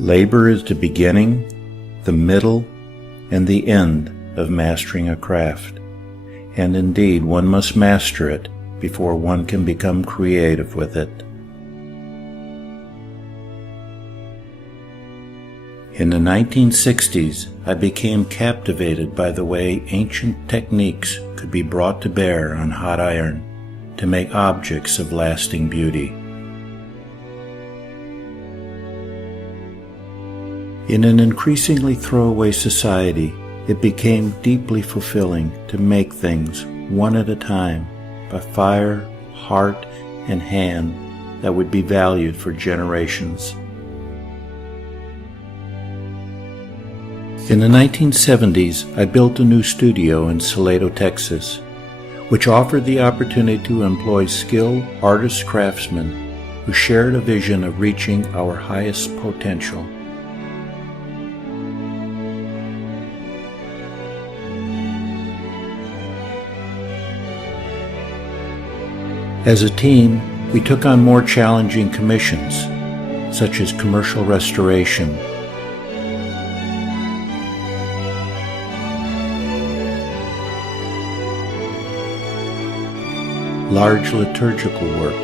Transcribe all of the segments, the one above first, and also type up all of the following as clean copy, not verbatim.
Labor is the beginning, the middle, and the end of mastering a craft, and indeed one must master it before one can become creative with it. In the 1960s, I became captivated by the way ancient techniques could be brought to bear on hot iron to make objects of lasting beauty. In an increasingly throwaway society, it became deeply fulfilling to make things one at a time by fire, heart, and hand that would be valued for generations. In the 1970s, I built a new studio in Salado, Texas, which offered the opportunity to employ skilled artist-craftsmen who shared a vision of reaching our highest potential. As a team, we took on more challenging commissions, such as commercial restoration, large liturgical work,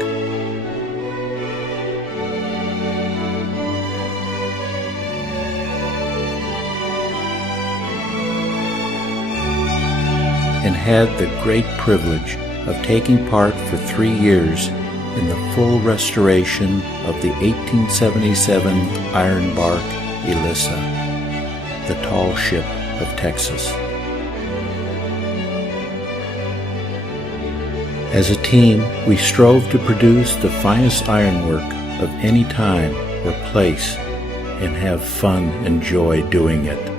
and had the great privilege of taking part for 3 years in the full restoration of the 1877 iron bark Elissa, the tall ship of Texas. As a team, we strove to produce the finest ironwork of any time or place and have fun and joy doing it.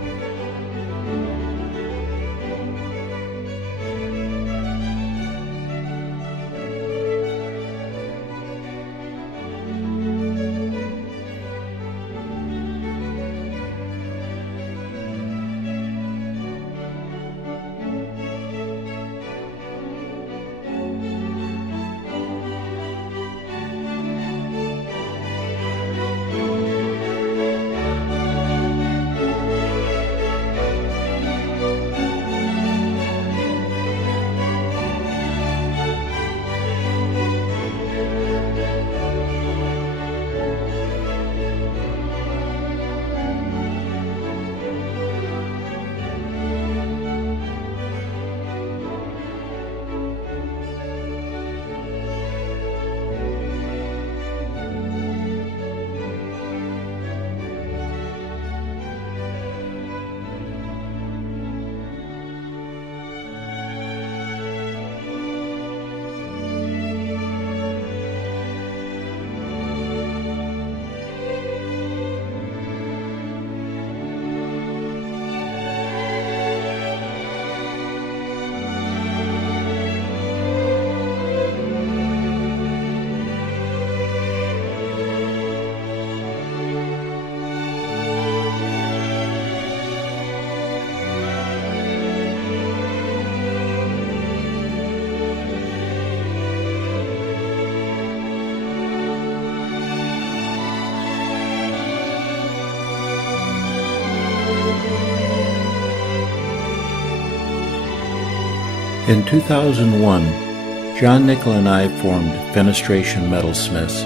In 2001, John Nickel and I formed Fenestration Metalsmiths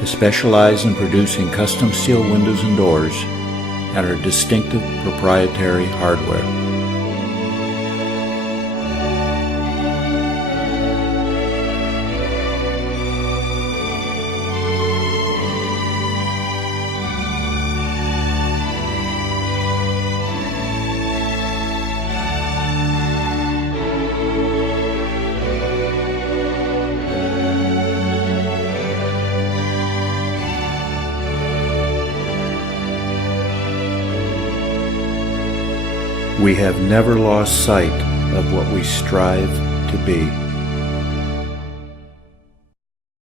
to specialize in producing custom steel windows and doors and our distinctive proprietary hardware. We have never lost sight of what we strive to be.